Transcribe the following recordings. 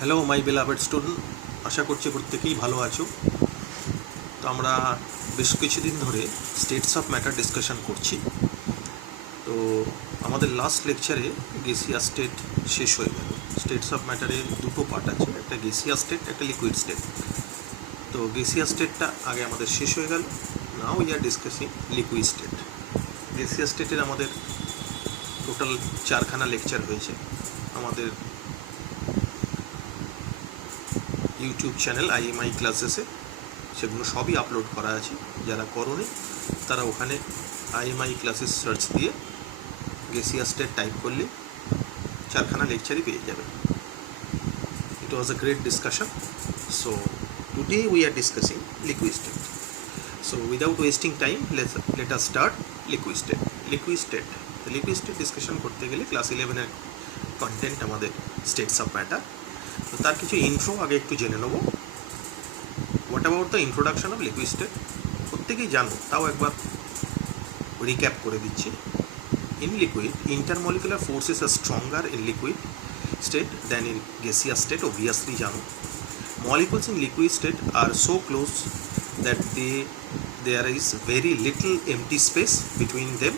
Hello my বেলাভেড student, আশা করছি প্রত্যেকেই ভালো আছো। তো আমরা বেশ কিছুদিন ধরে স্টেটস অফ ম্যাটার ডিসকাশন করছি। তো আমাদের লাস্ট লেকচারে গ্যাসিয়াস স্টেট শেষ হয়ে গেল। স্টেটস অফ ম্যাটারের দুটো পার্ট আছে, একটা গ্যাসিয়াস স্টেট, একটা লিকুইড স্টেট। তো গ্যাসিয়াস স্টেটটা আগে আমাদের শেষ হয়ে গেল। নাও we are discussing liquid state. Gaseous স্টেটের আমাদের টোটাল 4খানা লেকচার হয়েছে আমাদের ইউটিউব চ্যানেল IMI ক্লাসেসে। সেগুলো সবই আপলোড করা আছে, যারা করোনি তারা ওখানে IMI ক্লাসেস সার্চ দিয়ে গ্যাসিয়াস স্টেট টাইপ করলে 4খানা লেকচারই পেয়ে যাবে। It was a great discussion. So today we are discussing liquid state. So without wasting time let us start liquid state. Liquid state discussion করতে গেলে ক্লাস 11-এর content আমাদের স্টেটস অফ ম্যাটার। তো তার কিছু ইন্ট্রো আগে একটু জেনে নেব। What about the introduction of liquid state? প্রত্যেকেই জানো, তাও একবার রিক্যাপ করে দিচ্ছি। In liquid, intermolecular forces R stronger in liquid state than in gaseous state, obviously জানো। Molecules in liquid state are so close that there is very little empty space between them,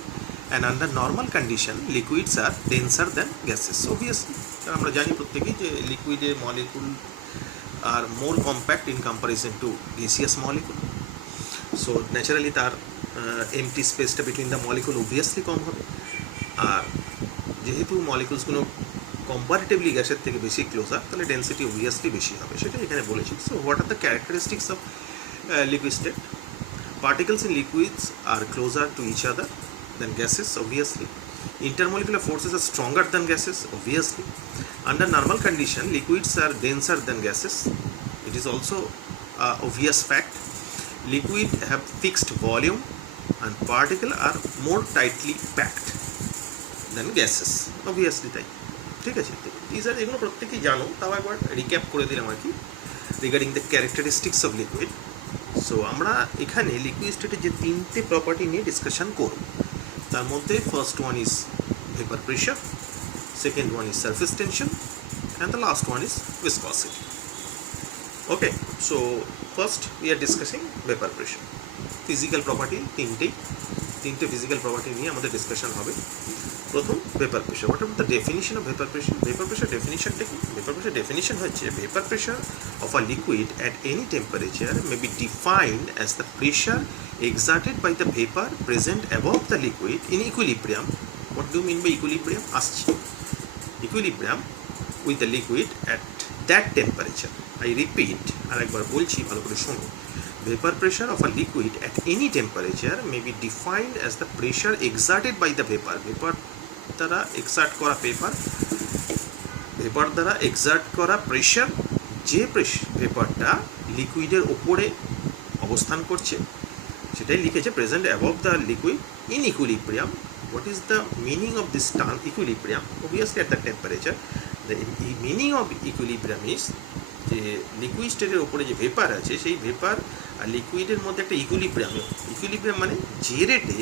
and under normal condition liquids are denser than gases, obviously। আমরা জানি প্রত্যেকেই যে লিকুইডের molecule are more compact in comparison to gaseous molecule, so naturally তার empty স্পেসটা between the molecule obviously কম হবে। আর যেহেতু মলিকুলসগুলো কম্পারেটিভলি গ্যাসের থেকে বেশি ক্লোজার, তাহলে ডেন্সিটি অবভিয়াসলি বেশি হবে, সেটা এখানে বলেছি। So what are the characteristics of liquid state? Particles in liquids are closer to each other than gases, obviously. Intermolecular forces are stronger than gases, obviously. Under normal condition, liquids are denser than gases. It is also obvious fact. Liquid have fixed volume and particles are more tightly packed than gases, obviously তাই। ঠিক আছে, এগুলো প্রত্যেকেই জানো, তাও একবার recap করে দিলাম আর কি regarding the characteristics of liquid. So আমরা এখানে লিকুইড স্টেটের যে 3টে প্রপার্টি নিয়ে ডিসকাশন করব, তার মধ্যে first one is vapour pressure, second one is surface tension, and the last one is viscosity. Okay, so first we are discussing vapour pressure. Physical property তিনটে ফিজিক্যাল প্রপার্টি নিয়ে আমাদের ডিসকাশন হবে। প্রথম, vapour pressure. What are the definition of vapour pressure? Vapour pressure ডেফিনিশনটা কি? Vapour pressure definition হচ্ছে vapour pressure of a liquid at any temperature may be defined as the pressure exerted by the vapor present above the liquid in equilibrium. What do you mean by equilibrium? আসছি, equilibrium with the liquid at that temperature. I repeat, আরেকবার বলছি, ভালো করে শোনো। Vapor pressure of a liquid at any temperature may be defined as the pressure exerted by the vapor. vapor দ্বারা excerpt করা vapour দ্বারা excerpt করা pressure, যে ভেপারটা লিকুইডের ওপরে অবস্থান করছে, সেটাই লিখেছে present above the liquid in equilibrium. What is the meaning of this term equilibrium? Obviously at the temperature. The meaning of equilibrium is যে লিকুইড স্টেটের ওপরে যে ভেপার আছে, সেই ভেপার আর লিকুইডের মধ্যে একটা ইকুইলিব্রিয়াম মানে যে রেটে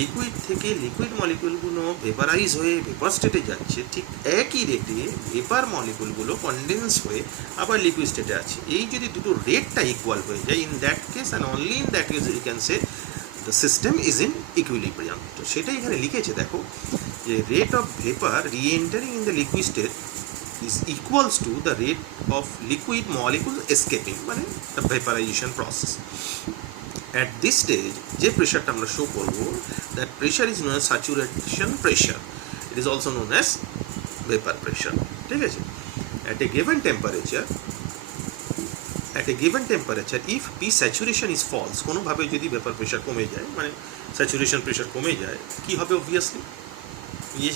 লিকুইড থেকে লিকুইড মলিকুলগুলো ভেপারাইজ হয়ে ভেপার স্টেটে যাচ্ছে, ঠিক একই রেটে ভেপার মলিকুলগুলো কনডেন্স হয়ে আবার লিকুইড স্টেটে আছে। এই যদি দুটো রেটটা ইকুয়াল হয়ে যায়, in that case and only in that case you can say the system is in equilibrium. তো সেটাই এখানে লিখেছে, দেখো, যে rate of vapour reentering in the liquid state is equals to the rate of liquid molecule escaping, মানে the vaporization process. At this stage যে প্রেশারটা আমরা শো করব, that pressure is known as saturation pressure. It is also known as vapor pressure. ঠিক আছে? At a given temperature if P saturation is false, কোনোভাবে যদি vapour pressure কমে যায়, মানে স্যাচুরেশন প্রেশার কমে যায়, কি হবে? অবভিয়াসলি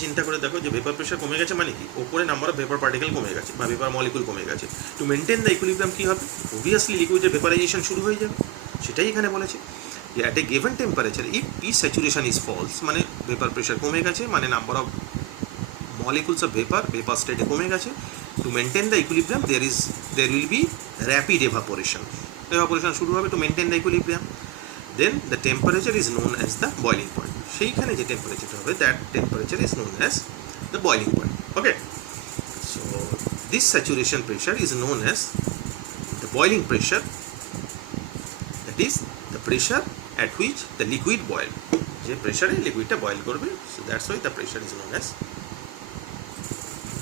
চিন্তা করে দেখো, যে ভেপার প্রেশার কমে গেছে মানে কি? ওপরে নাম্বার অফ ভেপার পার্টিকেল কমে গেছে বা ভেপার মলিকুল কমে গেছে। টু মেনটেন দ্য ইকুইলিব্রিয়াম কী হবে? অবভিয়াসলি লিকুইডের ভেপারাইজেশন শুরু হয়ে যাবে। সেটাই এখানে বলেছে যে at a given temperature if P saturation is falls, মানে ভেপার প্রেশার কমে গেছে, মানে number of molecules of vapour স্টেটে কমে গেছে। To maintain the equilibrium there will be rapid evaporation শুরু হবে to maintain the equilibrium. then the temperature is known as the boiling point. সেইখানে যে টেম্পারেচারটা হবে, that temperature is known as the boiling point. Okay, so This saturation pressure is known as the boiling pressure, that is the pressure at which the liquid boil. যে প্রেসারে লিকুইডটা boil করবে, so that's why the pressure is known as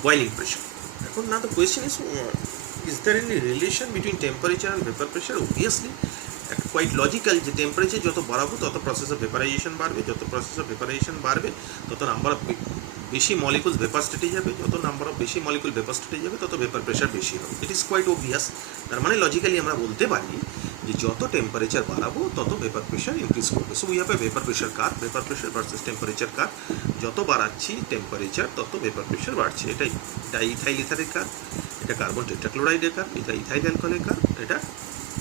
boiling pressure. এখন now the question is there any relation between temperature and vapor pressure? Obviously quite logical, যে temperature যত বাড়াবো তত process of vaporisation বাড়বে, যত প্রসেস অফ ভেপারাইজেশন বাড়বে তত number of বেশি মলিকুলস ভেপার স্টেটে যাবে, যত নাম্বার অফ বেশি মলিকুল ভেপার স্টেটে যাবে তত ভেপার প্রেশার বেশি হবে। It is quite obvious. তার মানে লজিক্যালি আমরা বলতে পারি যে যত টেম্পারেচার বাড়াবো তত ভেপার প্রেশার ইনক্রিজ করবে। So we have A vapour pressure curve, vapour pressure versus temperature curve. যত বাড়াচ্ছি টেম্পারেচার তত ভেপার প্রেশার বাড়ছে। এটা ডাইইথাইল ইথারের কার্ভ, এটা কার্বন টেট্রাক্লোরাইডের কার্ভ, এটা ইথাইল অ্যালকোহলের কার্ভ, এটা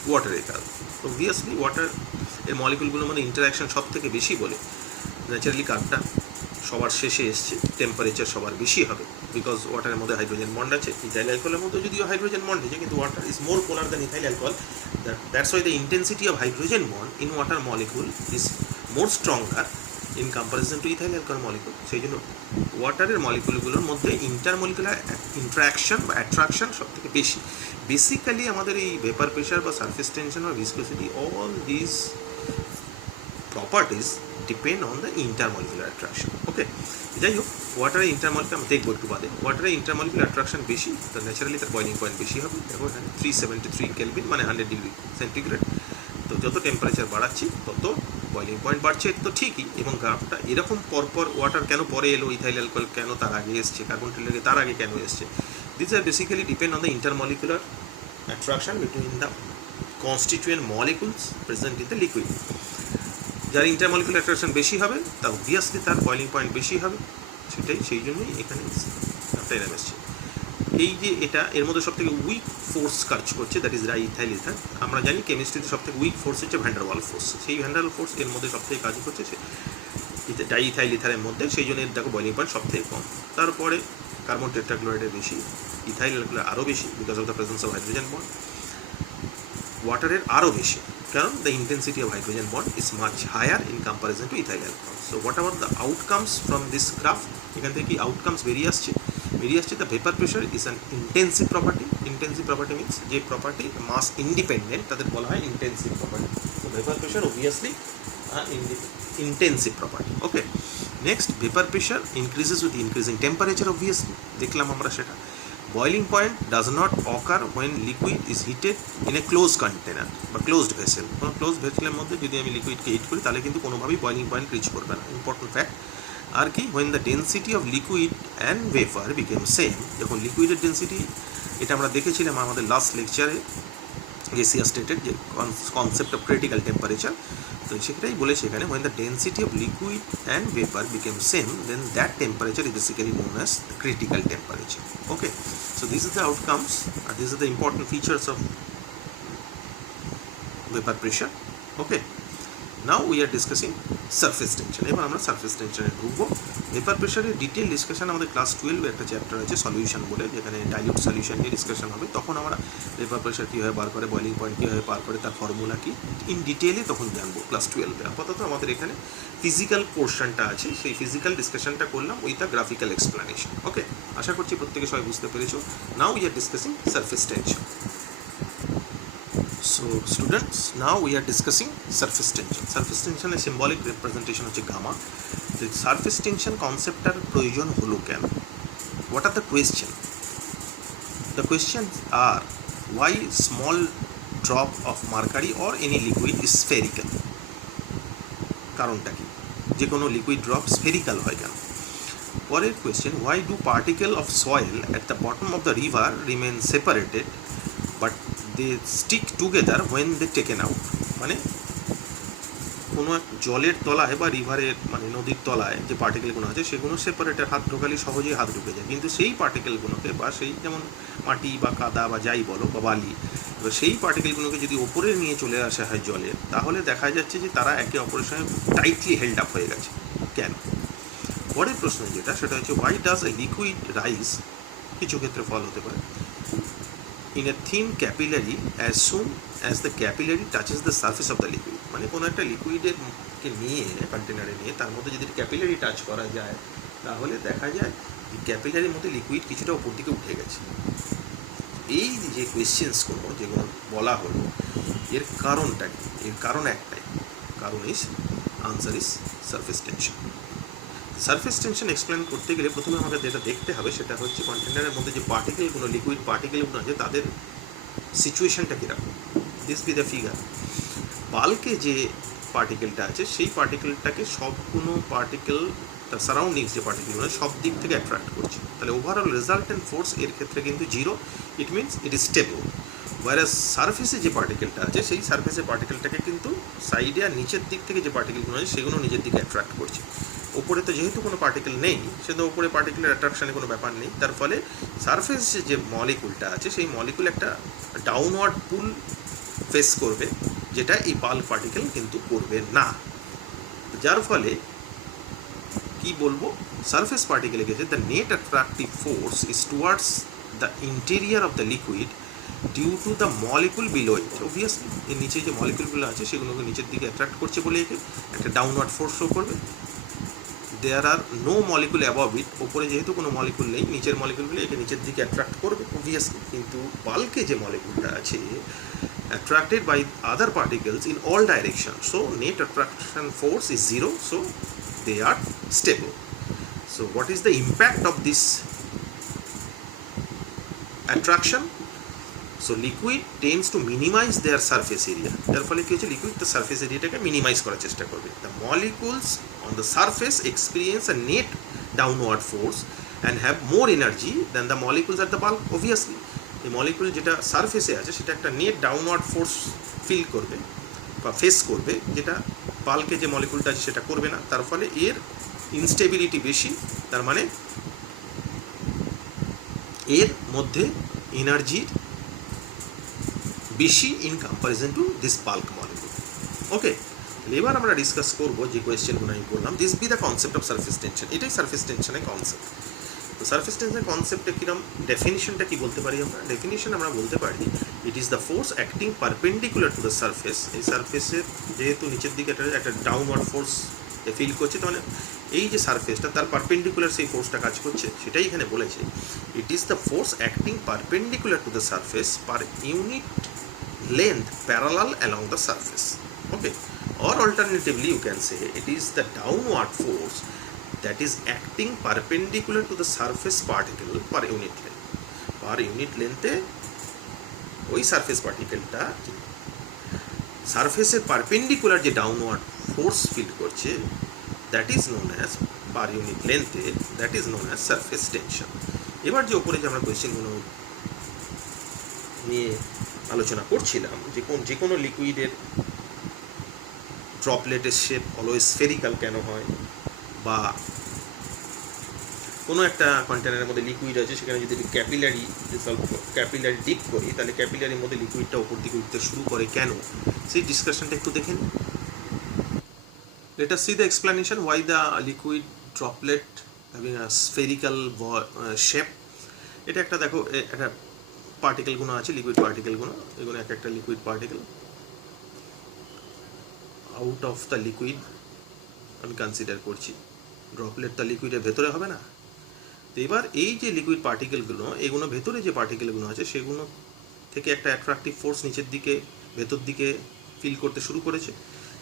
ওয়াটারের কার্ভ। অবভিয়াসলি ওয়াটার এর মলিকুলগুলোর মধ্যে ইন্টারাকশন সব থেকে বেশি বলে ন্যাচারালি কার্ভটা সবার শেষে এসছে, টেম্পারেচার সবার বেশি হবে, বিকজ ওয়াটারের মধ্যে হাইড্রোজেন বন্ড আছে। ইথাইল অ্যালকোহলের মধ্যে যদিও হাইড্রোজেন বন্ড আছে, কিন্তু water is more polar than ethyl alcohol. That's why the intensity of hydrogen bond in water molecule is more stronger in comparison to ethyl alcohol molecule. সেই জন্য ওয়াটারের মলিকুলগুলোর মধ্যে intermolecular interaction বা attraction সব থেকে বেশি। Basically আমাদের এই ভেপার প্রেশার বা সারফেস টেনশন বা viscosity, all this properties depend on the intermolecular attraction. Okay, যাই হোক, ওয়াটারের ইন্টারমলিকুলার আমরা দেখবো একটু বাদে। ওয়াটারের ইন্টারমলিকুলার অ্যাট্রাকশন বেশি, তো ন্যাচারালি তার বয়লিং পয়েন্ট বেশি হবে। দেখো এখানে 373 কেলভিন মানে 100 ডিগ্রি সেন্টিগ্রেড। তো যত টেম্পারেচার বাড়াচ্ছি তত বয়লিং পয়েন্ট বাড়ছে, তো ঠিকই। এবং গ্রাফটা এরকম পরপর ওয়াটার কেন পরে এলো, ইথাইল অ্যালকোহল কেন তার আগে এসছে, কার্বন টেট্রাক্লোরাইড তার আগে কেন এসছে, this are basically depend on the intermolecular attraction between the constituent molecules present in the liquid. যার ইন্টারমলিকুলার অ্যাট্রাকশন বেশি হবে তা অবভিয়াসলি তার বয়লিং পয়েন্ট বেশি হবে, সেটাই সেই জন্যই এখানে এরম এসছে। এই যে এটা এর মধ্যে সব থেকে উইক ফোর্স কাজ করছে, দ্যাট ইজ ডাইইথাইল ইথার। আমরা জানি কেমিস্ট্রিতে সব থেকে উইক ফোর্স হচ্ছে ভ্যান ডার ওয়ালস ফোর্স। সেই ভ্যান ডার ওয়ালস ফোর্স এর মধ্যে সব থেকে কাজ করছে সে ডাইইথাইল ইথারের মধ্যে, সেই জন্য এর দেখো বয়লিং পয়েন্ট সব থেকে কম। তারপরে কার্বন টেট্রাক্লোরাইডের বেশি, ইথাইল অ্যালকোহল আরও বেশি because of the presence of hydrogen bond. ওয়াটারের আরও বেশি, কারণ the intensity of hydrogen bond is much higher in comparison to ethyl alcohol. So whatever the outcomes from this graph, এখান থেকে কি আউটকামস বেরিয়ে আসছে the vapour pressure is an intensive property. Intensive property means যে property mass independent তাদের বলা হয় intensive property. তো vapour pressure obviously intensive property. Okay, next, vapour pressure increases with increasing temperature. Obviously দেখলাম আমরা সেটা। Boiling point does not occur when liquid is heated in a closed container বা closed vessel। কোনো close ভেসেলের মধ্যে যদি আমি লিকুইডকে hit করি তাহলে কিন্তু কোনোভাবেই বয়লিং পয়েন্ট রিচ করবে না। Important fact. আর কি, when the density of liquid and vapor became same, যখন লিকুইডের ডেন্সিটি, এটা আমরা দেখেছিলাম আমাদের লাস্ট লেকচারে, গেসিয়াস স্টেটের যে কনসেপ্ট অফ ক্রিটিক্যাল টেম্পারেচার, তো সেটাই বলেছে এখানে, when the density of liquid and vapor became same, then that temperature is basically known as the critical temperature. Okay, so these are the outcomes and these are the important features of vapor pressure. Okay, now we are discussing surface tension। এবার আমরা surface টেনশনে ঢুকবো। Vapour প্রেশারের detail discussion আমাদের class 12 একটা chapter আছে solution বলে, যেখানে ডাইলিউট সলিউশন নিয়ে ডিসকাশন হবে। তখন আমরা ভেপার প্রেশার কীভাবে বার করে, বয়লিং পয়েন্ট কীভাবে বার করে, তার ফর্মুলা কী ইন ডিটেলে তখন জানবো ক্লাস 12-এ। আপাতত আমাদের এখানে ফিজিক্যাল পোর্শনটা আছে, সেই ফিজিক্যাল ডিসকাশনটা করলাম উইথ আ গ্রাফিক্যাল এক্সপ্লানেশন। ওকে, আশা করছি প্রত্যেকে সবাই বুঝতে পেরেছো। নাও we are discussing surface tension. So students, now we are discussing surface tension. Surface tension এর symbolic representation হচ্ছে গামা। তো সারফেস টেনশন কনসেপ্টটার প্রয়োজন হলো কেন? What are the question? The questions are, why small drop of mercury or any liquid is spherical? কারণটা কি? যে কোনো লিকুইড ড্রপ স্ফেরিক্যাল হয় কেন? পরের question, why do particle of soil at the bottom of the river remain separated but they stick together when they taken out? মানে কোনো এক জলের তলায় বা রিভারের মানে নদীর তলায় যে পার্টিকেলগুলো আছে সেগুলো সেপারেটের, হাত ঢোকালে সহজেই হাত ঢুকে যায়, কিন্তু সেই পার্টিকেলগুলোকে বা সেই যেমন মাটি বা কাদা বা যাই বলো বা বালি, এবার সেই পার্টিকেলগুলোকে যদি ওপরে নিয়ে চলে আসা হয় জলের, তাহলে দেখা যাচ্ছে যে তারা একে অপরের সঙ্গে টাইটলি হেল্ড আপ হয়ে গেছে। কেন? পরের প্রশ্ন যেটা, সেটা হচ্ছে, why does a liquid rise, কিছু ক্ষেত্রে ফল হতে পারে, in a thin capillary as soon as the capillary touches the surface of the liquid। মানে কোনো একটা লিকুইডের কে নিয়ে কন্টেনারে নিয়ে তার মধ্যে যদি ক্যাপিলারি টাচ করা যায় তাহলে দেখা যায় ক্যাপিলারির মধ্যে লিকুইড কিছুটা উপর দিকে উঠে গেছে। এই যে কোয়েশ্চেন্সগুলো যেগুলো বলা হলো এর কারণটা কি? এর কারণ একটাই, কারণ is answer is surface tension. Surface tension explain করতে গেলে প্রথমে আমাকে যেটা দেখতে হবে সেটা হচ্ছে কন্টেনারের মধ্যে যে পার্টিকেলগুলো, লিকুইড পার্টিকেলগুলো আছে তাদের সিচুয়েশনটা কীরকম। This be the figure. বাল্কে যে পার্টিকেলটা আছে সেই পার্টিকেলটাকে সবগুলো পার্টিকেল তার সারাউন্ডিংস যে পার্টিকেলগুলো সব দিক থেকে অ্যাট্রাক্ট করছে, তাহলে ওভারঅল রেজাল্টেন্ট ফোর্স এর ক্ষেত্রে কিন্তু zero. It means it is stable. Warsaw সারফেসে যে পার্টিকেলটা আছে সেই সারফেসের পার্টিকেলটাকে কিন্তু সাইডে আর নিচের দিক থেকে যে পার্টিকেলগুলো আছে সেগুলো নিজের দিকে অ্যাট্রাক্ট করছে। ওপরে তো যেহেতু কোনো পার্টিকেল নেই, সে তো ওপরে পার্টিকেলের অ্যাট্রাকশানে কোনো ব্যাপার নেই, তার ফলে সারফেসে যে মলিকুলটা আছে সেই মলিকুল একটা ডাউনওয়ার্ড পুল ফেস করবে, যেটা এই বাল্ক পার্টিকেল কিন্তু করবে না। যার ফলে কি বলবো, সারফেস পার্টিকেলে গেছে the net attractive force is towards the interior of the liquid due to the molecule below it. Obviously এর নিচে যে মলিকুলগুলো আছে সেগুলোকে নিচের দিকে অ্যাট্রাক্ট করছে বলে একে একটা ডাউনওয়ার্ড ফোর্স শো করবে। দেয়ার আর নো মলিকুল অ্যাবভ ইট, ওপরে যেহেতু কোনো মলিকুল নেই, নিচের মলিকুলগুলো একে নিচের দিকে অ্যাট্রাক্ট করবে অবভিয়াসলি। কিন্তু বাল্কে যে মলিকুলটা আছে attracted by other particles in all directions, so net attraction force is zero, so they are stable. So what is the impact of this attraction? So liquid tends to minimize their surface area. যার ফলে কি হচ্ছে, liquid তার surface এরিয়াটাকে minimise করার চেষ্টা করবে। The molecules on the surface experience a net downward force and have more energy than the molecules at the bulk. Obviously এই molecule যেটা সারফেসে আছে সেটা একটা নেট ডাউনওয়ার্ড ফোর্স ফিল করবে বা ফেস করবে, যেটা বাল্কে যে মলিকুলটা আছে সেটা করবে না। তার ফলে এর ইনস্টেবিলিটি বেশি, তার মানে এর মধ্যে এনার্জি বেশি in comparison to this bulk molecule. Okay, এবার আমরা ডিসকাস করবো যে কোয়েশ্চেনগুলো আমি বললাম। This be the concept of surface tension. এটাই সারফেস টেনশনের কনসেপ্ট। তো সারফেস টেনশন কনসেপ্টে কিরম ডেফিনিশনটা কি বলতে পারি আমরা? ডেফিনিশন আমরা বলতে পারি it is the force acting perpendicular to the surface. এই সারফেসের যেহেতু নিচের দিকে একটা ডাউনওয়ার্ড ফোর্স ফিল করছে, তার মানে এই যে সারফেসটা তার পারপেন্ডিকুলার সেই ফোর্সটা কাজ করছে, সেটাই এখানে বলেছে। It is the force acting perpendicular to the surface per unit length parallel along the surface. Okay, or alternatively you can say it is the downward force that is acting perpendicular to the surface particle per unit length. Per unit length এ ওই surface পার্টিকেলটা সারফেসের perpendicular যে downward force feel করছে, that is known as per unit লেন্থে, that is known as surface tension. এবার যে ওপরে যে আমরা কোয়েশ্চেনগুলো নিয়ে আলোচনা করছিলাম, যে কোনো লিকুইডের ড্রপলেটের শেপ অলওয়েজ স্ফেরিক্যাল কেন হয়, বা কোনো একটা কন্টেনারের মধ্যে লিকুইড আছে সেখানে যদি ক্যাপিলারি ডিপ করি তাহলে ক্যাপিলারির মধ্যে লিকুইডটা ওপর দিকে উঠতে শুরু করে কেন, সেই ডিসকাশনটা একটু দেখেন। Let us see the explanation why the liquid droplet having a spherical shape. এটা একটা দেখো, একটা পার্টিকেলগুলো আছে, লিকুইড পার্টিকেলগুলো, এগুলো এক একটা liquid particle out of the liquid আমি কনসিডার করছি। ড্রপলেট তো লিকুইডের ভেতরে হবে না। তো এবার এই যে লিকুইড পার্টিকেলগুলো, এগুলো ভেতরে যে পার্টিকেলগুলো আছে সেগুলো থেকে একটা অ্যাট্রাকটিভ ফোর্স নিচের দিকে ভেতর দিকে ফিল করতে শুরু করেছে।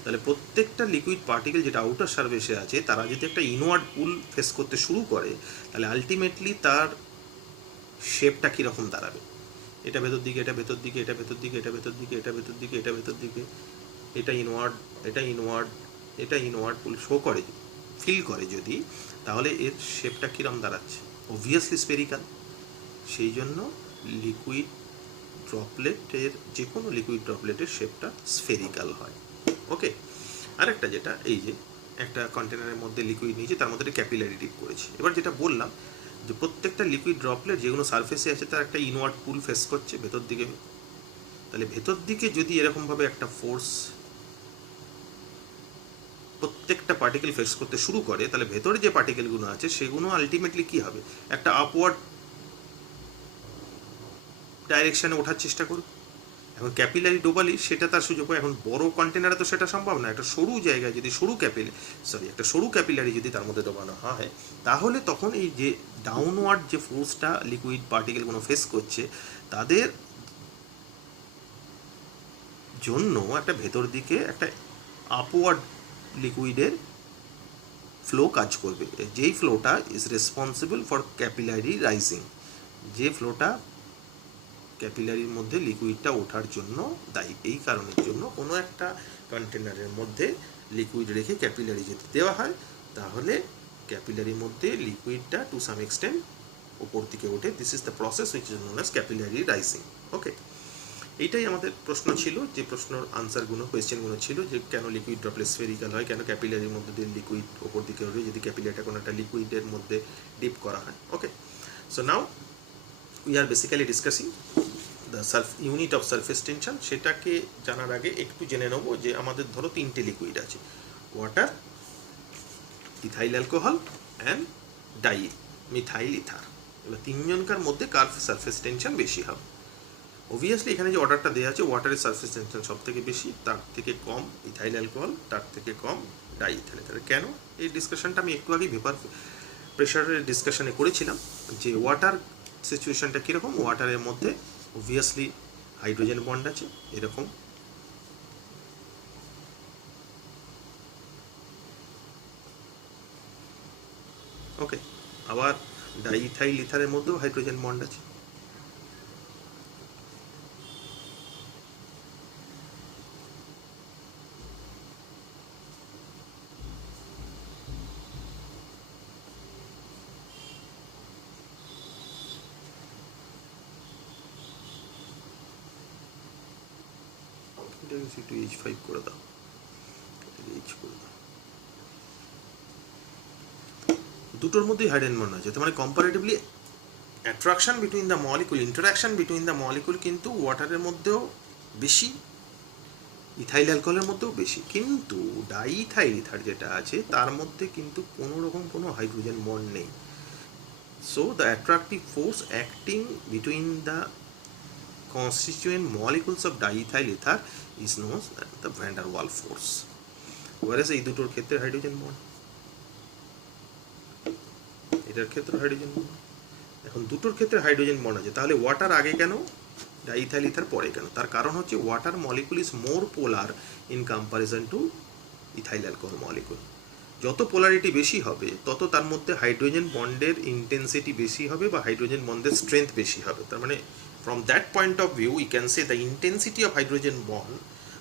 তাহলে প্রত্যেকটা লিকুইড পার্টিকেল যেটা আউটার সারফেসে আছে তারা যদি একটা ইনওয়ার্ড পুল ফেস করতে শুরু করে, তাহলে আলটিমেটলি তার শেপটা কীরকম দাঁড়াবে, এটা ভেতর দিকে, এটা ভেতর দিকে, এটা ভেতর দিকে, এটা ভেতর দিকে, এটা ভেতর দিকে, এটা ভেতর দিকে, এটা ইনওয়ার্ড, এটা ইনওয়ার্ড, এটা ইনওয়ার্ড পুল শো করে, ফিল করে যদি, তাহলে এর শেপটা কীরকম দাঁড়াচ্ছে? Obviously spherical. সেই জন্য লিকুইড ড্রপলেটের, যে কোনো লিকুইড ড্রপলেটের শেপটা স্ফেরিক্যাল হয়। ওকে, আরেকটা যেটা, এই যে একটা কন্টেনারের মধ্যে লিকুইড নিয়েছে, তার মধ্যে ক্যাপিলারি ডিপ করেছে। এবার যেটা বললাম যে প্রত্যেকটা লিকুইড ড্রপলেট যেগুলো সারফেসে আছে তার একটা ইনওয়ার্ড পুল ফেস করছে ভেতর দিকে। তাহলে ভেতর দিকে যদি এরকমভাবে একটা ফোর্স প্রত্যেকটা পার্টিকেল ফেস করতে শুরু করে, তাহলে ভেতরে যে পার্টিকেলগুলো আছে সেগুলো আলটিমেটলি কী হবে, একটা আপওয়ার্ড ডাইরেকশানে ওঠার চেষ্টা করবে। এখন ক্যাপিলারি ডোবালি সেটা তার সুযোগ হয়। এখন বড় কন্টেনারে তো সেটা সম্ভব না। একটা সরু জায়গায় যদি একটা সরু ক্যাপিলারি যদি তার মধ্যে ডোবানো হয়, তাহলে তখন এই যে ডাউনওয়ার্ড যে ফোর্সটা লিকুইড পার্টিকেলগুলো ফেস করছে, তাদের জন্য একটা ভেতর দিকে একটা আপওয়ার্ড লিকুইডের ফ্লো কাজ করবে, যেই ফ্লোটা is responsible for capillary rising, যে ফ্লোটা ক্যাপিলারির মধ্যে লিকুইডটা ওঠার জন্য দায়ী। এই কারণের জন্য কোনো একটা কন্টেনারের মধ্যে লিকুইড রেখে ক্যাপিলারি যদি দেওয়া হয়, তাহলে ক্যাপিলারির মধ্যে লিকুইডটা টু সাম এক্সটেন্ট ওপর দিকে ওঠে। This is the process which is known as capillary rising. Okay, এইটাই আমাদের প্রশ্ন ছিল, যে প্রশ্নের আনসারগুলো, কোয়েশ্চেনগুলো ছিল যে কেন লিকুইড ড্রপলেট স্ফেরিক্যাল হয়, কেন ক্যাপিলারির মধ্যে দিয়ে লিকুইড ওপর দিকে ওঠে যদি ক্যাপিলারিটা কোনো একটা লিকুইডের মধ্যে ডিপ করা হয়। Okay, so now we are basically discussing the unit of surface tension. সেটাকে জানার আগে একটু জেনে নেব যে আমাদের ধরো তিনটে লিকুইড আছে, water, ethyl alcohol and dye methyl ether. এবার তিনজনকার মধ্যে কার সারফেস টেনশন বেশি হবে? অবভিয়াসলি এখানে যে অর্ডারটা দেওয়া আছে, ওয়াটারের সারফেস টেনশন সব থেকে বেশি, তার থেকে কম ইথাইল অ্যালকোহল, তার থেকে কম ডাই ইথাইল ইথার। কেন? এই ডিসকাশনটা আমি একটু আগেই ভেপার প্রেশারের ডিসকাশনে করেছিলাম যে ওয়াটার সিচুয়েশনটা কীরকম। ওয়াটারের মধ্যে অবভিয়াসলি হাইড্রোজেন বন্ড আছে এরকম, ওকে। আবার ডাইইথাইল ইথারের মধ্যেও হাইড্রোজেন বন্ড আছে। একটু H5 করে দাও, H করে দাও। দুটোর মধ্যেই হাইড্রোজেন বন্ড আছে, তার মানে comparatively attraction between the molecule, interaction between the molecule কিন্তু ওয়াটারের মধ্যেও বেশি, ইথাইল অ্যালকোহলের মধ্যেও বেশি। কিন্তু ডাইইথাইল ইথার যেটা আছে তার মধ্যে কিন্তু কোনো রকম কোনো হাইড্রোজেন বন্ড নেই। So the attractive force acting between the constituent molecules of diethyl ether is known as the van der Waals force. whereas এই দুটোর ক্ষেত্রে হাইড্রোজেন বন্ড, এটার ক্ষেত্রে হাইড্রোজেন বন্ড। এখন দুটোর ক্ষেত্রে হাইড্রোজেন বন্ড আছে, তাহলে ওয়াটার আগে কেন, ডাইইথাইল ইথার পরে কেন? তার কারণ হচ্ছে water molecule is more polar in comparison to ethyl alcohol molecule. যত পোলারিটি বেশি হবে তত তার মধ্যে হাইড্রোজেন বন্ডের ইন্টেন্সিটি বেশি হবে বা হাইড্রোজেন বন্ডের স্ট্রেংথ বেশি হবে। তার মানে from that point of view we can say the intensity of hydrogen bond,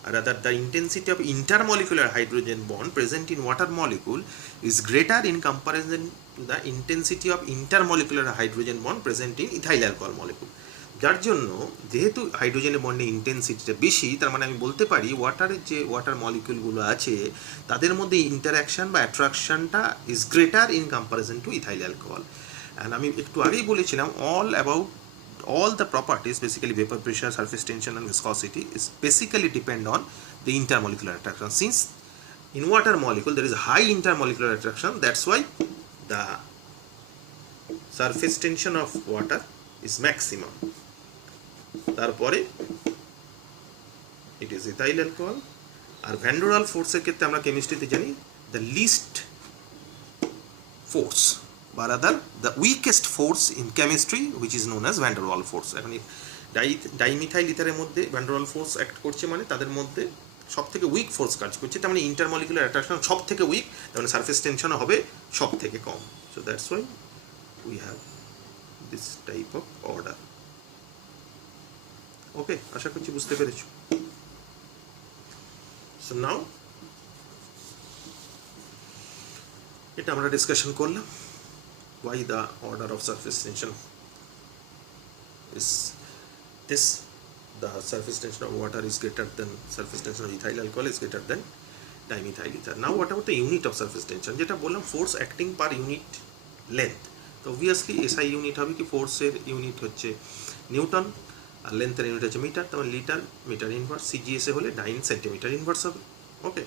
or rather the intensity of intermolecular hydrogen bond present in water molecule is greater in comparison to the intensity of intermolecular hydrogen bond present in ethyl alcohol molecule. যার জন্য যেহেতু হাইড্রোজেনের বন্ডের ইন্টেন্সিটিটা বেশি, তার মানে আমি বলতে পারি ওয়াটারের যে ওয়াটার মলিকিউলগুলো আছে তাদের মধ্যে ইন্টারাকশন বা অ্যাট্রাকশনটা is greater in comparison to ethyl alcohol. And আমি একটু আগেই বলেছিলাম all the properties, basically vapor pressure, surface tension and viscosity, is basically depend on the intermolecular attraction. Since in water molecule there is a high intermolecular attraction, that's why the surface tension of water is maximum. তারপরে it is ethyl alcohol। R van der Waals force এর ক্ষেত্রে আমরা কেমিস্ট্রিতে জানি the least force, বা rather the weakest force in chemistry which is known as van der Waal force. এখন dimethyl ইথারের মধ্যে van der Waal force act করছে, মানে তাদের মধ্যে সব থেকে উইক ফোর্স কাজ করছে, তার মানে ইন্টারমলিকুলার অ্যাট্রাকশন সব থেকে উইক, তার মানে সারফেস টেনশনও হবে সব থেকে কম। So that's why we have this type of order. Okay, আশা করছি বুঝতে পেরেছো। সো নাও এটা আমরা ডিসকাশন করলাম why the order of surface tension is this. The surface tension of water is greater than surface tension of ethyl alcohol is greater than dimethyl ether. Now what about the unit of surface tension? যেটা বললাম force acting per unit length. তো obviously SI unit হবে কি, ফোর্সের unit হচ্ছে Newton আর লেন্থের unit হচ্ছে metre, তার মানে লিটার মিটার ইনভার্স। সিজিএসএ হলে 9 সেন্টিমিটার ইনভার্স হবে। Okay,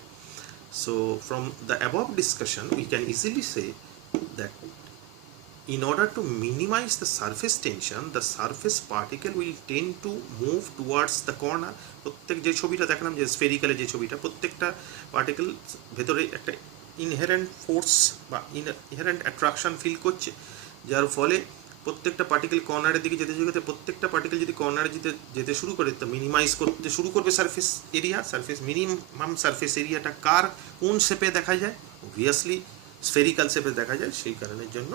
so from the above discussion we can easily say that in order to minimize the surface tension, the surface particle will tend to move towards the corner. প্রত্যেক যে ছবিটা দেখালাম, যে স্ফেরিক্যালের যে ছবিটা, প্রত্যেকটা পার্টিকেল ভেতরে একটা ইনহেরেন্ট ফোর্স বা ইনহেরেন্ট অ্যাট্রাকশন ফিল করছে, যার ফলে প্রত্যেকটা পার্টিকেল কর্নারের দিকে যেতে যেতে প্রত্যেকটা পার্টিকেল যদি কর্নারে যেতে শুরু করে, তো মিনিমাইজ করতে শুরু করবে surface area. Surface minimum surface এরিয়াটা কোন শেপে দেখা যায়? অবভিয়াসলি স্ফেরিক্যাল শেপে দেখা যায়। সেই কারণের জন্য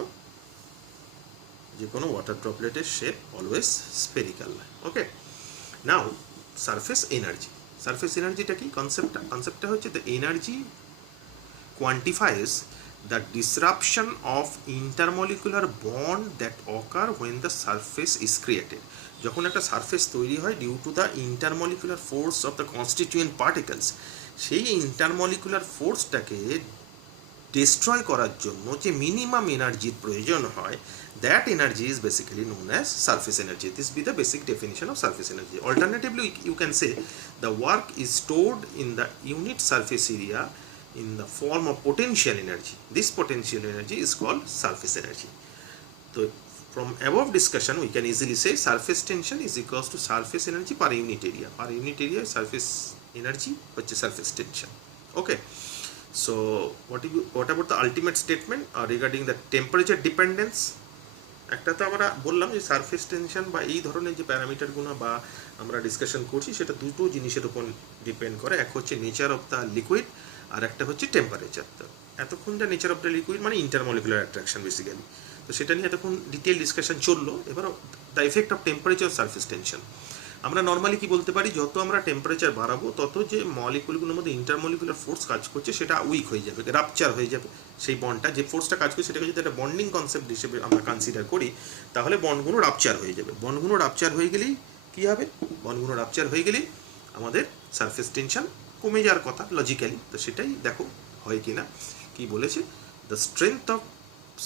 যে কোনো ওয়াটার ড্রপলেটের শেপ অলওয়েজ স্ফেরিক্যাল। ওকে, নাও সারফেস এনার্জি। সারফেস এনার্জিটা কি? কনসেপ্টটা হচ্ছে the energy quantifies the disruption of intermolecular bond that occur when the surface is created. যখন একটা সারফেস তৈরি হয় due to the intermolecular force of the constituent particles, সেই intermolecular ফোর্সটাকে ডিস্ট্রয় করার জন্য যে মিনিমাম এনার্জির প্রয়োজন হয়, that energy is basically known as surface energy. This be the basic definition of surface energy. Alternatively, you can say the work is stored in the unit surface area in the form of potential energy. This potential energy is called surface energy. So from above discussion we can easily say surface tension is equals to surface energy per unit area. Per unit area surface energy which is surface tension. Okay, so what about the ultimate statement regarding the temperature dependence? একটা তো আমরা বললাম যে surface tension বা এই ধরনের যে প্যারামিটারগুলো বা আমরা ডিসকাশন করছি সেটা দুটো জিনিসের উপর ডিপেন্ড করে। এক হচ্ছে নেচার অফ দ্য লিকুইড, আর একটা হচ্ছে টেম্পারেচার। তো এতক্ষণ যা নেচার অফ দ্য লিকুইড মানে ইন্টারমলিকুলার অ্যাট্রাকশন বেসিক্যালি, তো সেটা নিয়ে এতক্ষণ ডিটেল ডিসকাশন চললো। এবার the effect of temperature surface tension. আমরা নর্মালি কি বলতে পারি, যত আমরা টেম্পারেচার বাড়াবো তত যে মলিকুলগুলোর মধ্যে ইন্টারমলিকুলার ফোর্স কাজ করছে সেটা উইক হয়ে যাবে, রাপচার হয়ে যাবে। সেই বন্ডটা যে ফোর্সটা কাজ করছে সেটাকে যদি একটা বন্ডিং কনসেপ্ট হিসেবে আমরা কনসিডার করি, তাহলে বন্ডগুলো রাপচার হয়ে যাবে। বন্ডগুলো রাপচার হয়ে গেলেই কী হবে? বন্ডগুলো রাপচার হয়ে গেলেই আমাদের সারফেস টেনশন কমে যাওয়ার কথা লজিক্যালি। তো সেটাই দেখো হয় কি না। কি বলেছে? The strength of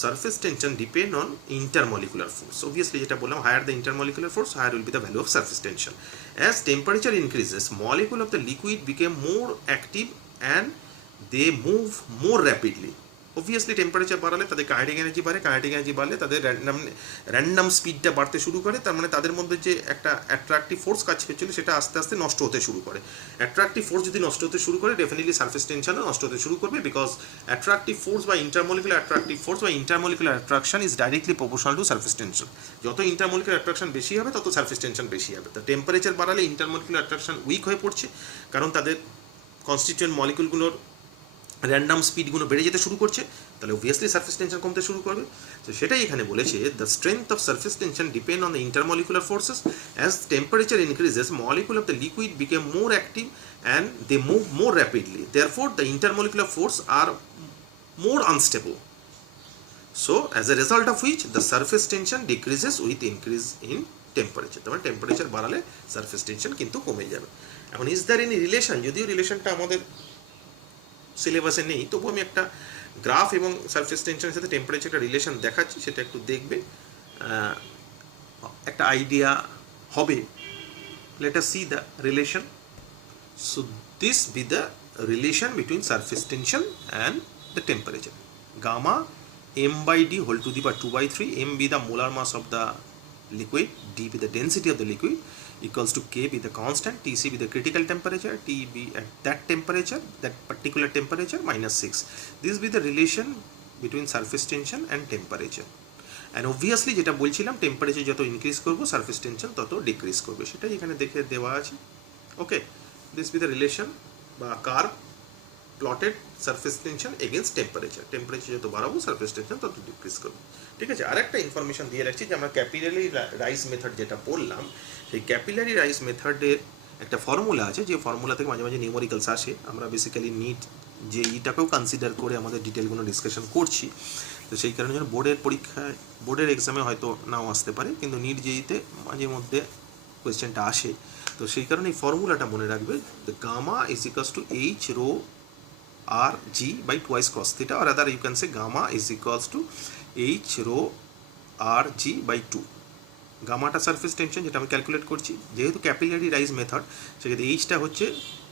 surface tension depend on intermolecular force. Obviously যেটা বললাম, higher the intermolecular force, higher will be the value of surface tension. As temperature increases, molecule of the liquid become more active and they move more rapidly. Obviously temperature বাড়ালে তাদের kinetic energy বাড়ে, kinetic energy বাড়লে তাদের random স্পিডটা বাড়তে শুরু করে। তার মানে তাদের মধ্যে যে একটা অ্যাট্রাকটিভ ফোর্স কাজ করছিল সেটা আস্তে আস্তে নষ্ট হতে শুরু করে। অ্যাট্রাকটিভ ফোর্স যদি নষ্ট হতে শুরু করে, ডেফিনেটলি সারফেস টেনশনও নষ্ট হতে শুরু করবে, বিকজ অ্যাট্রাকটিভ ফোর্স বা intermolecular attraction is directly proportional to surface tension. যত ইন্টারমলিকুলার অ্যাট্রাকশন বেশি হবে তত সারফেস টেনশন বেশি হবে। তো টেম্পারেচার বাড়ালে ইন্টারমলিকুলার অ্যাট্রাকশন উইক হয়ে পড়ছে, কারণ তাদের কনস্টিটিউয়েন্ট মলিকুলগুলোর র্যান্ডাম স্পিডগুলো বেড়ে যেতে শুরু করছে, তাহলে অবভিয়াসলি সারফেস টেনশন কমতে শুরু করবে। তো সেটাই এখানে বলেছে, the strength of surface tension depend on the intermolecular forces. As temperature increases, molecule of the liquid became more active and they move more rapidly, therefore the intermolecular force are more unstable. So as a result of which the surface tension decreases with increase in temperature. তার মানে temperature বাড়ালে surface tension কিন্তু কমে যাবে। এখন is there any relation? যদিও রিলেশনটা আমাদের সিলেবাসে নেই, তবু আমি একটা গ্রাফ এবং সারফেস টেনশনের সাথে টেম্পারেচারটা রিলেশন দেখাচ্ছি, সেটা একটু দেখবে, একটা আইডিয়া হবে। Let us see the relation. So this be the relation between surface tension and the temperature. Gamma m by d whole to the power 2/3, m be the molar mass of the liquid, d be the density of the liquid, equals to k be the constant, Tc be the critical temperature, T be at that temperature, that particular temperature, minus 6. This be the relation between surface tension and temperature. And obviously যেটা বলছিলাম, temperature যত increase করবো surface tension তত decrease করবে, সেটাই এখানে দেখে দেওয়া আছে। ওকে, দিস বি দ্য রিলেশন বা curve plotted surface tension against temperature. Temperature যত বাড়াবো সারফেস টেনশন তত ডিক্রিজ করবে। ঠিক আছে, আরেকটা ইনফরমেশন দিয়ে রাখছি যে আমরা ক্যাপিলারি রাইজ মেথড যেটা বললাম, সেই ক্যাপিলারি রাইজ মেথডের একটা ফর্মুলা আছে, যে ফর্মুলা থেকে মাঝে মাঝে নিউমেরিক্যালস আসে। আমরা বেসিক্যালি নিট যে ইটাকেও কনসিডার করে আমাদের ডিটেলগুলো ডিসকাশন করছি। তো সেই কারণে যেন বোর্ডের এক্সামে হয়তো নাও আসতে পারে, কিন্তু নিট জেইতে মাঝে মধ্যে কোয়েশ্চেনটা আসে। তো সেই কারণে এই ফর্মুলাটা মনে রাখবে, the gamma is equals to H rho r g by twice cos theta, or rather you can say gamma is equals to h rho r g by 2. গামাটা সারফেস টেনশন যেটা আমি ক্যালকুলেট করছি, যেহেতু ক্যাপিলারি রাইজ মেথড, সেক্ষেত্রে এইচটা হচ্ছে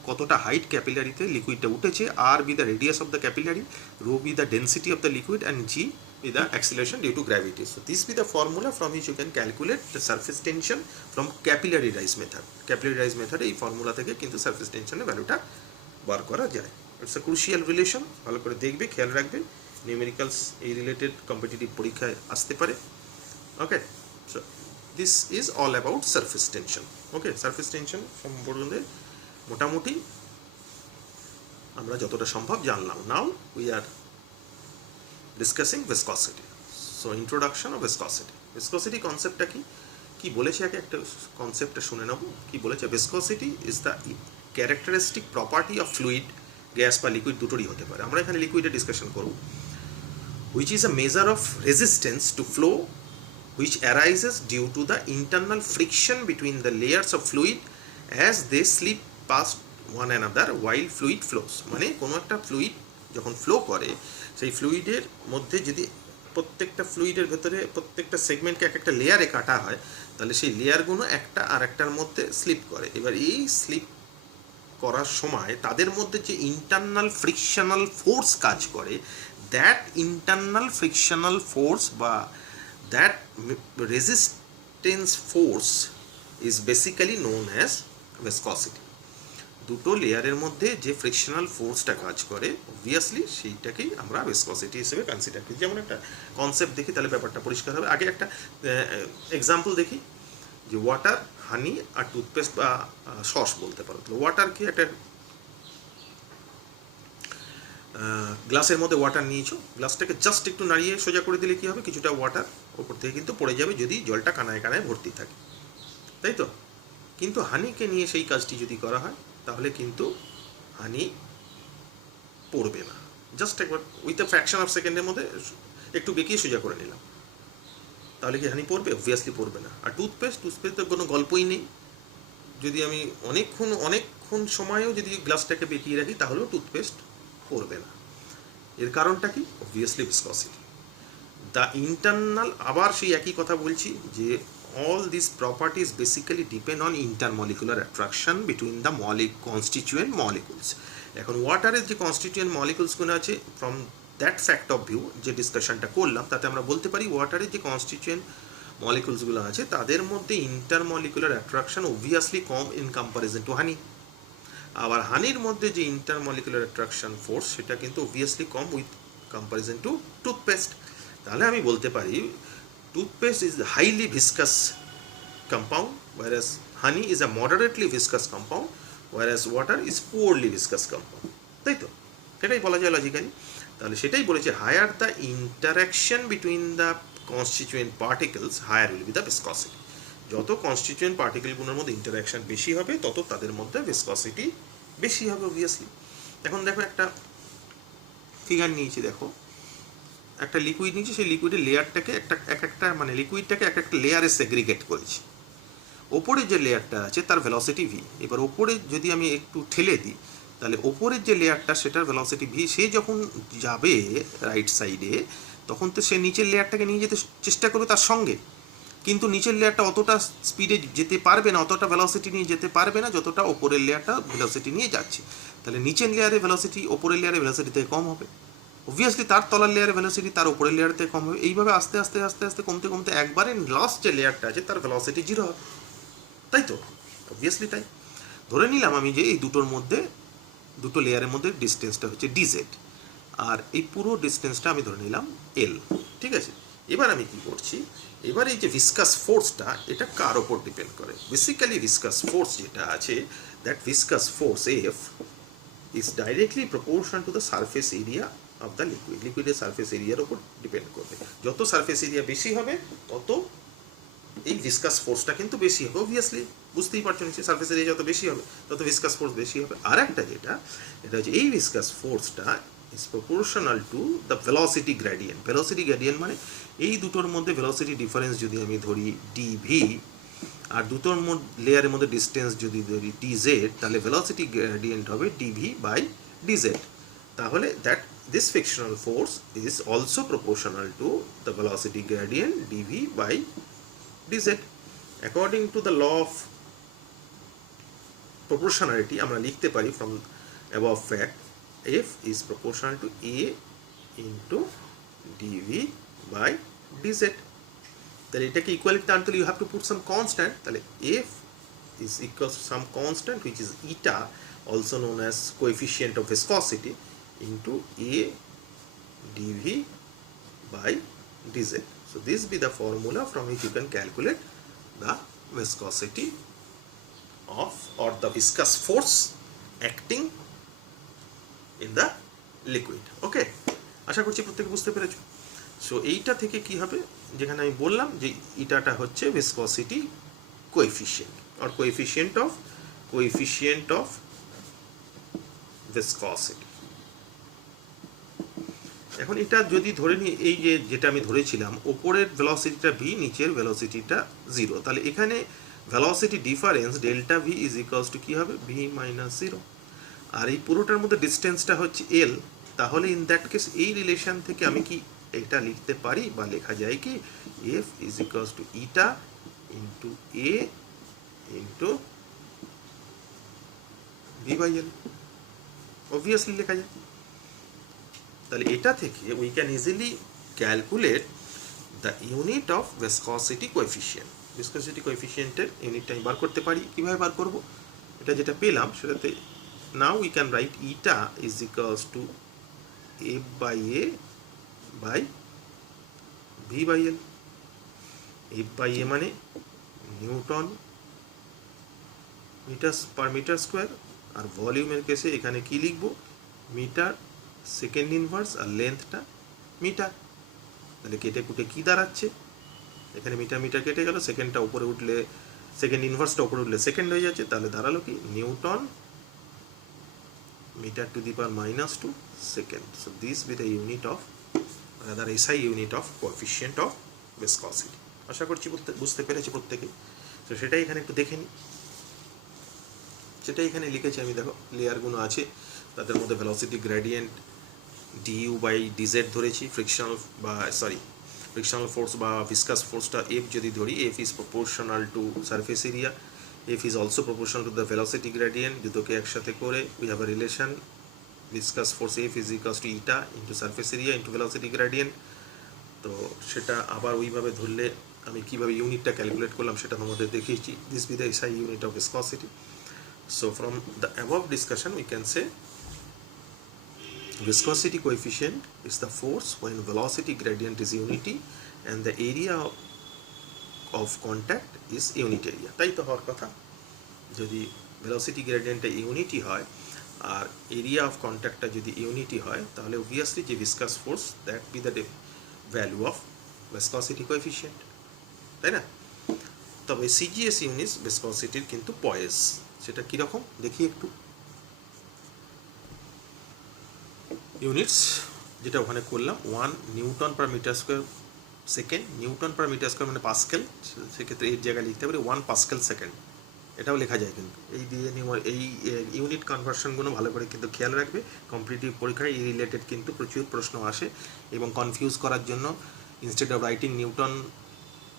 কতটা height ক্যাপিলারিতে লিকুইডটা উঠেছে, R be the radius of the capillary, rho be the density of the liquid, and G with the acceleration due to gravity. So this be the formula from which you can calculate the surface tension from capillary rise method. Capillary rise method এই formula থেকে কিন্তু surface টেনশনের ভ্যালুটা বার করা যায়। It's a crucial relation, ভালো করে দেখবে, খেয়াল রাখবে, নিউমেরিক্যালস এই রিলেটেড কম্পিটিটিভ পরীক্ষায় আসতে পারে। Okay, so this is all about surface tension. Okay, surface tension সম্বন্ধে মোটামুটি আমরা যতটা সম্ভব জানলাম। Now we are discussing viscosity. So introduction of viscosity. Viscosity কনসেপ্টটা কি বলেছে, আগে একটা কনসেপ্টটা শুনে নেব। কি বলেছে? Viscosity is the characteristic property of fluid, gas বা লিকুইড দুটোরই হতে পারে, আমরা এখানে লিকুইডে ডিসকাশন করব, which is a measure of resistance to flow which arises due to the internal friction between the layers of fluid as they slip past one another while fluid flows। মানে কোনো একটা ফ্লুইড যখন flow করে, সেই ফ্লুইডের মধ্যে যদি প্রত্যেকটা ফ্লুইডের ভেতরে প্রত্যেকটা সেগমেন্টকে এক একটা লেয়ারে কাটা হয়, তাহলে সেই লেয়ারগুলো একটা আর একটার মধ্যে স্লিপ করে। এবার এই স্লিপ করার সময় তাদের মধ্যে যে ইন্টারনাল ফ্রিকশনাল ফোর্স কাজ করে, দ্যাট ইন্টারনাল ফ্রিকশনাল ফোর্স বা that resistance force is basically known as viscosity. দুটো লেয়ারের মধ্যে যে ফ্রিকশনাল ফোর্সটা কাজ করে, অবভিয়াসলি সেইটাকেই আমরা ভিসকসিটি হিসেবে কনসিডার করি। যেমন একটা কনসেপ্ট দেখি, তাহলে ব্যাপারটা পরিষ্কার হবে। আগে একটা এক্সাম্পল দেখি, যে ওয়াটার, হানি আর টুথপেস্ট বা সস বলতে পারো। ওয়াটার কি, একটা গ্লাসের মধ্যে ওয়াটার নিয়েছো, গ্লাসটাকে জাস্ট একটু নাড়িয়ে সোজা করে দিলে কি হবে, কিছুটা ওয়াটার ওপর থেকে কিন্তু পড়ে যাবে যদি জলটা কানায় কানায় ভর্তি থাকে, তাই তো? কিন্তু হানিকে নিয়ে সেই কাজটি যদি করা হয়, তাহলে কিন্তু হানি পড়বে না। জাস্ট একবার উইথ এ ফ্র্যাকশন অফ সেকেন্ডের মধ্যে একটু বেঁকিয়ে সোজা করে নিলাম, তাহলে কি হানি পড়বে? অবভিয়াসলি পড়বে না। আর টুথপেস্টের কোনো গল্পই নেই। যদি আমি অনেকক্ষণ সময়ও যদি গ্লাসটাকে বেঁকিয়ে রাখি, তাহলেও টুথপেস্ট পড়বে না। এর কারণটা কি? অবভিয়াসলি ভিসকসিটি। দ্য ইন্টারনাল, আবার সেই একই কথা বলছি, যে all these properties basically depend on intermolecular attraction between the constituent molecules। এখন ওয়াটারের যে কনস্টিটিউয়েন্ট মলিকুলসগুলো আছে, from that fact of view যে ডিসকাশনটা করলাম, তাতে আমরা বলতে পারি ওয়াটারের যে কনস্টিটিউয়েন্ট মলিকুলসগুলো আছে, তাদের মধ্যে ইন্টারমলিকুলার অ্যাট্রাকশন অবভিয়াসলি কম ইন কম্পারিজন টু হানি। আবার হানির মধ্যে যে ইন্টারমলিকুলার অ্যাট্রাকশন ফোর্স, সেটা কিন্তু অবভিয়াসলি কম উইথ কম্পারিজন টু টুথপেস্ট। তাহলে আমি বলতে পারি toothpaste is a highly viscous compound, whereas honey is a moderately viscous compound, whereas water is poorly viscous compound। তাই তো? সেটাই বলা যায় লজিক্যালি। তাহলে সেটাই বলেছে, higher the interaction between the constituent particles, higher will be the viscosity. যত constituent পার্টিকেলগুলোর মধ্যে ইন্টারাকশন বেশি হবে, তত তাদের মধ্যে ভিসকসিটি বেশি হবে অবভিয়াসলি। এখন দেখো, একটা ফিগার নিয়েছি, দেখো একটা লিকুইড নিয়েছি, সেই লিকুইডের লেয়ারটাকে একটা মানে লিকুইডটাকে একটা লেয়ারে সেগ্রিগেট করেছি। ওপরে যে লেয়ারটা আছে তার ভেলোসিটি ভি। এবার ওপরে যদি আমি একটু ঠেলে দিই, তাহলে ওপরের যে লেয়ারটা সেটার ভেলোসিটি ভি। সে যখন যাবে রাইট সাইডে, তখন তো সে নিচের লেয়ারটাকে নিয়ে যেতে চেষ্টা করবে তার সঙ্গে, কিন্তু নিচের লেয়ারটা অতটা স্পিডে যেতে পারবে না, অতটা ভেলোসিটি নিয়ে যেতে পারবে না যতটা ওপরের লেয়ারটা ভেলোসিটি নিয়ে যাচ্ছে। তাহলে নিচের লেয়ারে ভেলোসিটি ওপরের লেয়ারে ভেলোসিটি থেকে কম হবে, অবভিয়াসলি তার তলার লেয়ারে ভেলোসিটি তার উপরের লেয়ার থেকে কম হবে। এইভাবে আস্তে আস্তে আস্তে আস্তে কমতে কমতে একবারে লাস্ট যে লেয়ারটা আছে তার ভেলোসিটি জিরো হবে, তাই তো? অবভিয়াসলি তাই। ধরে নিলাম আমি যে এই দুটোর মধ্যে, দুটো লেয়ারের মধ্যে ডিস্টেন্সটা হচ্ছে ডিজেড, আর এই পুরো ডিস্টেন্সটা আমি ধরে নিলাম এল, ঠিক আছে? এবার আমি কি করছি, এবার এই যে ভিসকাস ফোর্সটা, এটা কার ওপর ডিপেন্ড করে? বেসিক্যালি ভিসকাস ফোর্স যেটা আছে, that viscous force F is directly proportional to the surface area of the liquid. লিকুইডের সারফেস এরিয়ার ওপর ডিপেন্ড করবে। যত সারফেস এরিয়া বেশি হবে, তত এই ভিসকাস ফোর্সটা কিন্তু বেশি হবে। অবভিয়াসলি বুঝতেই পারছো নিশ্চয়ই, সারফেস এরিয়া যত বেশি হবে তত ভিসকাস ফোর্স বেশি হবে। আর একটা যেটা, এটা হচ্ছে এই ভিসকাস ফোর্সটা is proportional to the velocity gradient. Velocity gradient মানে এই দুটোর মধ্যে ভেলোসিটি ডিফারেন্স যদি আমি ধরি ডিভি, আর দুটোর লেয়ারের মধ্যে ডিস্টেন্স যদি ধরি ডিজেড, তাহলে ভেলোসিটি গ্রেডিয়েন্ট হবে ডিভি বাই ডিজেড। তাহলে that this frictional force is also proportional to the velocity gradient dv by dz। according to the law of proportionality, আমরা লিখতে পারি from above fact, f is proportional to a into dv by D Z. তাহলে এটাকে equality আনতে হলে you have to put some constant. তাহলে F is equals to some constant which is eta, also known as coefficient of viscosity, into A dV by dz. So this be the formula from which you can calculate the viscosity of, or the viscous force acting in the liquid. Okay, আশা করছি প্রত্যেকে বুঝতে পেরেছো। So এইটা থেকে কি হবে, যেখানে আমি বললাম যে ইটাটা হচ্ছে viscosity coefficient or coefficient of viscosity। এখন এটা যদি ধরে নিই, এই যে যেটা আমি ধরেছিলাম ওপরের ভেলোসিটিটা v, নিচের ভেলোসিটিটা 0, তাহলে এখানে velocity difference delta v is equals two কি হবে, v মাইনাস 0। আর এই পুরোটার মধ্যে ডিস্টেন্সটা হচ্ছে l। তাহলে ইন দ্যাট কেস এই রিলেশন থেকে আমি কি এটা লিখতে পারি বা লেখা যায় কি, f is equals to eta into a into v by l, obviously লেখা যায়। তাহলে এটা থেকে we can easily calculate the unit of viscosity coefficient. Viscosity কোএফিসিয়েন্টের ইউনিটটা আমি বার করতে পারি। কীভাবে বার করব, এটা যেটা পেলাম সেটাতে now we can write eta is equals to F by A by V by L. F by A মানে newton metre per metre square, আর ভলিউমের কেসে এখানে কি লিখব, মিটার সেকেন্ড ইনভার্স, আর লেন্থটা মিটার। তাহলে কেটে কুটে কি দাঁড়াচ্ছে, এখানে মিটার মিটার কেটে গেল, সেকেন্ডটা উপরে উঠলে সেকেন্ড ইনভার্সটা উপরে উঠলে সেকেন্ড হয়ে যাচ্ছে, তাহলে দাঁড়ালো কি newton metre to the power minus 2 second. So this be the unit of, rather SI unit of coefficient of viscosity. আশা করছি বুঝতে পেরেছি প্রত্যেকে। তো সেটাই এখানে একটু দেখে নিই। সেটাই এখানে লিখেছি আমি, দেখো লেয়ারগুলো আছে, তাদের মধ্যে velocity gradient D U by D Z ধরেছি, ফ্রিকশনাল ফোর্স বা ভিসকাস ফোর্সটা এফ যদি ধরি, F is proportional to surface area, F is also proportional to the velocity gradient. দুটোকে একসাথে করে we have a relation, viscous force F is equals to eta into surface area into velocity gradient. তো সেটা আবার ওইভাবে ধরলে আমি কীভাবে ইউনিটটা ক্যালকুলেট করলাম সেটা তোমাদের দেখিয়েছি। This be the SI unit of viscosity. So from the above discussion we can say viscosity coefficient is the force when velocity gradient is unity and the area of contact is unit area। তাই তো হওয়ার কথা, যদি velocity gradient unity হয় আর area of কন্ট্যাক্টটা যদি unity হয়, তাহলে obviously যে viscous force that be the value of viscosity coefficient, তাই না? তবে সিজিএস ইউনিটস ভিসকসিটির কিন্তু পয়েস, সেটা কীরকম দেখি একটু। ইউনিটস যেটা ওখানে করলাম 1 newton per metre square second, newton per metre square মানে পাস্কেল, সেক্ষেত্রে এর জায়গায় লিখতে পারি 1 পাস্কেল সেকেন্ড, এটাও লেখা যায় কিন্তু। এই দিয়ে এই ইউনিট কনভার্সনগুলো ভালো করে কিন্তু খেয়াল রাখবে, কম্পিটিটিভ পরীক্ষায় এই রিলেটেড কিন্তু প্রচুর প্রশ্ন আসে, এবং কনফিউজ করার জন্য instead of writing newton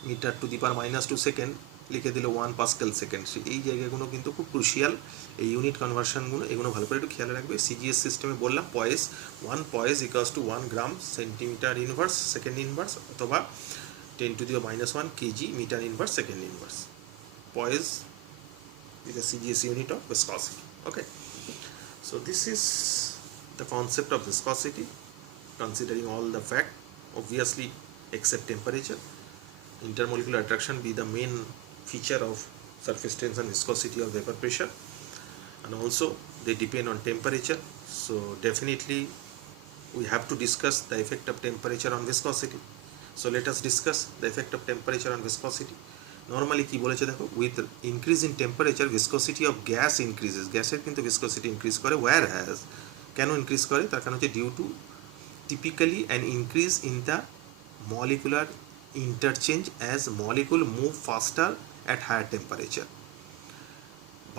metre to the power minus 2 second লিখে দিল 1 পাস্কেল সেকেন্ড। এই জায়গাগুলো কিন্তু খুব ক্রুশিয়াল, এই ইউনিট কনভার্সনগুলো, এগুলো ভালো করে একটু খেয়াল রাখবে। সিজিএস সিস্টেমে বললাম poise, 1 poise equals to 1 gram centimetre inverse second inverse, অথবা 10 to the minus 1 kg meter inverse second inverse. Poise is the CGS unit of viscosity. Okay, so this is the concept of viscosity, considering all the fact, obviously except temperature. Intermolecular attraction be the main feature of surface tension, viscosity, or vapor pressure, and also they depend on temperature. So definitely we have to discuss the effect of temperature on viscosity. So let us discuss the effect of temperature on viscosity. Normally কি বলেছে দেখো, with increase in temperature viscosity of gas increases, গ্যাসের কিন্তু viscosity increase করে, whereas কেন increase করে, তার কারণ হচ্ছে due to typically an increase in the molecular interchange as molecule move faster at higher temperature,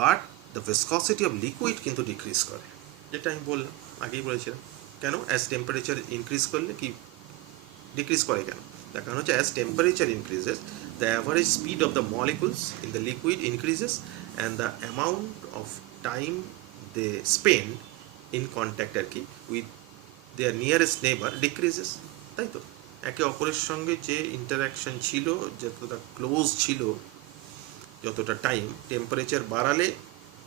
but the viscosity of liquid কিন্তু decrease করে, যেটা আমি বললাম আগেই বলেছিলাম। কেন, as temperature increase করলে কি decrease করে কেন, তার কারণ হচ্ছে as temperature increases the average speed of the molecules in the liquid increases and the amount of time they spend in contact আর কি with their nearest neighbor decreases, তাই তো। একে অপরের সঙ্গে যে ইন্টারাকশন ছিল, যতটা ক্লোজ ছিল, যতটা টাইম, টেম্পারেচার বাড়ালে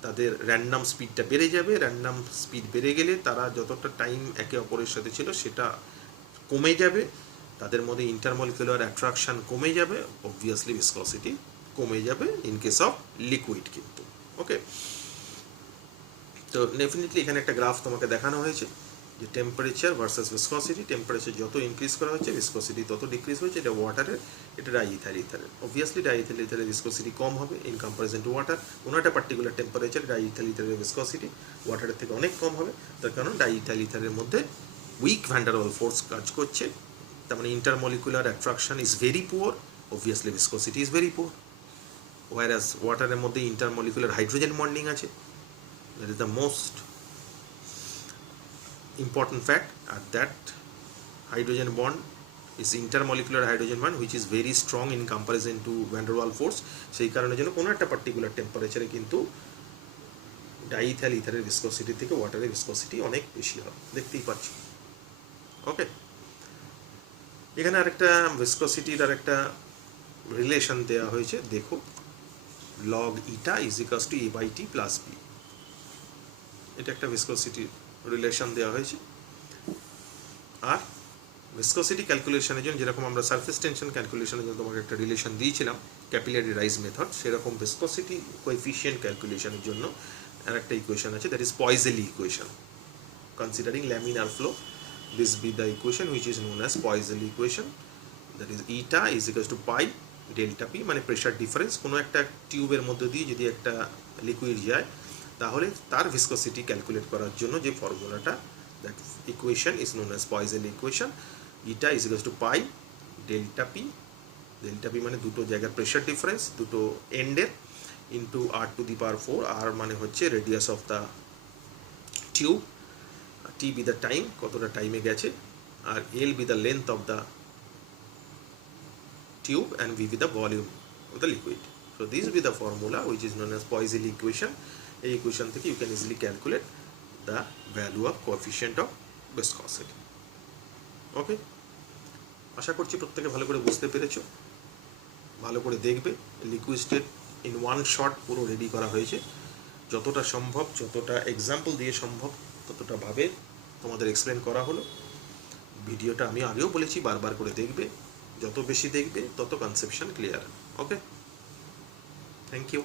তাদের র্যান্ডাম স্পিডটা বেড়ে যাবে, র্যান্ডাম স্পিড বেড়ে গেলে তারা যতটা টাইম একে অপরের সাথে ছিল সেটা কমে যাবে, তাদের মধ্যে ইন্টারমলিকুলার অ্যাট্রাকশান কমে যাবে, অবভিয়াসলি ভিসকসিটি কমে যাবে ইন কেস অফ লিকুইড কিন্তু। ওকে, তো ডেফিনেটলি এখানে একটা গ্রাফ তোমাকে দেখানো হয়েছে যে টেম্পারেচার ভার্সাস ভিসকসিটি, টেম্পারেচার যত ইনক্রিজ করা হচ্ছে ভিসকসিটি তত ডিক্রিজ হচ্ছে। এটা ওয়াটারের, এটা ডাইইথাইল ইথারের। অবভিয়াসলি ডাইইথাইল ইথারের ভিসকসিটি কম হবে ইন কম্পারিজন টু ওয়াটার। কোনো একটা পার্টিকুলার টেম্পারেচার ডাইইথাইল ইথারের ভিসকসিটি ওয়াটারের থেকে অনেক কম হবে, তার কারণ ডাইইথাইল ইথারের মধ্যে weak van der Waal force কাজ করছে, তার মানে intermolecular attraction is very poor, obviously viscosity is very poor. Whereas ওয়াটারের মধ্যে ইন্টারমলিকুলার হাইড্রোজেন বন্ডিং আছে, that is the most important fact, and that hydrogen bond is intermolecular hydrogen bond which is very strong in comparison to van der Waals force। সেই কারণে জন্য কোনো একটা particular টেম্পারেচারে কিন্তু ডাইইথাইল ইথারের ভিসকসিটি থেকে ওয়াটারের ভিসকসিটি অনেক বেশি হবে, দেখতেই পাচ্ছি। ওকে, এখানে আরেকটা ভিসকসিটির আরেকটা রিলেশন দেওয়া হয়েছে, দেখো log eta is equals to a by t plus b, এটা একটা ভিসকসিটি রিলেশন দেওয়া হয়েছে। আর ভিসকসিটি ক্যালকুলেশনের জন্য যেরকম আমরা সারফেস টেনশন ক্যালকুলেশনের জন্য তোমাকে একটা রিলেশন দিয়েছিলাম ক্যাপিলারি রাইজ মেথড, সেরকম ভিসকসিটি কোএফিশিয়েন্ট ক্যালকুলেশনের জন্য আর একটা ইকুয়েশন আছে, that is Poiseuille equation. Considering laminar flow, this be the equation which is known as Poiseuille equation, that is eta is equals to pi delta P, মানে pressure difference. কোনো একটা টিউবের মধ্যে দিয়ে যদি একটা লিকুইড যায় তাহলে তার ভিসকসিটি ক্যালকুলেট করার জন্য যে ফর্মুলাটা, that equation is known as Poiseuille equation. Eta is equals to pi delta P, delta P মানে দুটো জায়গার প্রেশার ডিফারেন্স দুটো এন্ডের, into R two the power 4, R মানে হচ্ছে radius of the tube, T be the time, কতটা টাইমে গেছে, আর L be the length of the tube, and V with the volume of the liquid. So this will be the formula which is known as Poiseuille equation. এই equation থেকে you can easily calculate the value of coefficient of viscosity. ওকে, আশা করছি প্রত্যেকে ভালো করে বুঝতে পেরেছো, ভালো করে দেখবে। Liquid state in one shot পুরো রেডি করা হয়েছে, যতটা সম্ভব, যতটা এক্সাম্পল দিয়ে সম্ভব ততটা ভাবে তোমাদের এক্সপ্লেন করা হলো। ভিডিওটা আমি আগেও বলেছি, বারবার করে দেখবে, যত বেশি দেখবে তত conception clear. Okay, thank you.